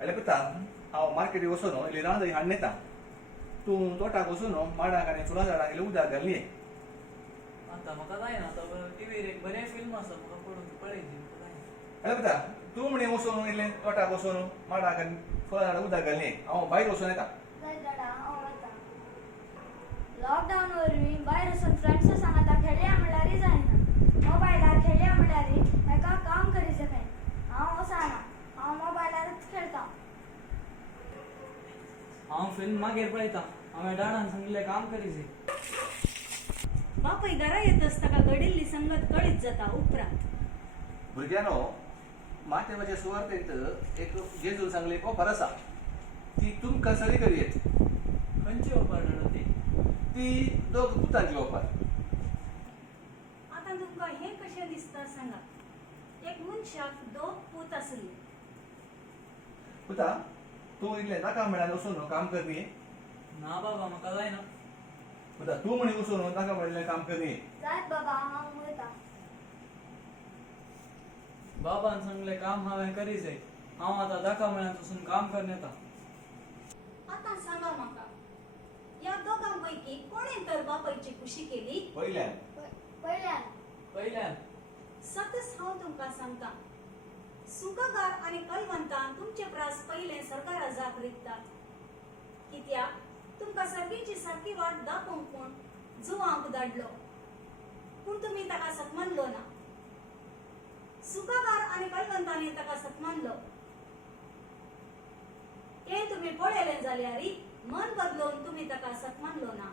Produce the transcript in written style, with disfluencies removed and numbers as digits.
अरे पता हांव मार्केटी वचून इल्ली रांदय हाडून येता. तूं तोटाक वचून माडाक आनी फुलां झाडांक इल्लें उदक घालून ये. आता म्हाका जायना आतां टीव्हीर एक बरें फिल्म आसा म्हाका पळोवची म्हाका जायना. अरे पता तूं म्हणे वचून इल्लें तोटाक वचून माडाक आनी फुलां झाडांक उदक घालून ये. हांव भायर वचून येता. लॉकडाऊन वरवीं भायर वचून फ्रेंड्स सांगाता खेळया म्हणल्यार जायना. मोबायलार खेळया म्हणल्यार ताका काम करी जाय. हांव वचना. हांव मोबायलारच खेळटा. हांव फिल्म मागीर पळयता. हांवें डाडान सांगिल्लें काम करीचे. बापय घरा येतच ताका घडिल्ली संगत कळीत जाता उपरांत. भुरग्यानो महादेवाच्या सुवातेंत एक जेजून सांगली एक ऑफर आसा. ती तुमकां सगळी करीत. खंयची ऑफर डाडा ती? ती दोग पुतांची ऑफर. आता तुमकां हें कशें दिसता सांगा. एक मनशाक दोग पूत आसली. पुता तूं इल्लें नाका म्हळ्यार वचून काम करनी. ना बाबा म्हाका जायना. पुता तूं म्हणे वचून नाका म्हणलें काम करनी. जायत बाबा हांव वयता. बाबान सांगलें काम हांवें करीचे. हांव आतां दाखा म्हळ्यार वचून काम करून येता. आता सांगा म्हाका या दोगां पैकी कोणें तर बापायची खुशी केली? पयल्यान पयल्यान सतच हांव तुमकां सांगता. सुखकार आनी कलवंतान तुमचे प्रास पयले सरकारा जाप रिकतात. कित्याक तुमकां सर्गीची सारकी वाट दाखोवंक कोण जुवांक धाडलो. पूण तुमी ताका सतमानलो ना. सुखकार आनी कलवंतांनी ताका सतमानलो. हे तुमी पळयलें जाल्यार मन बदलून तुमी ताका सतमानलो ना.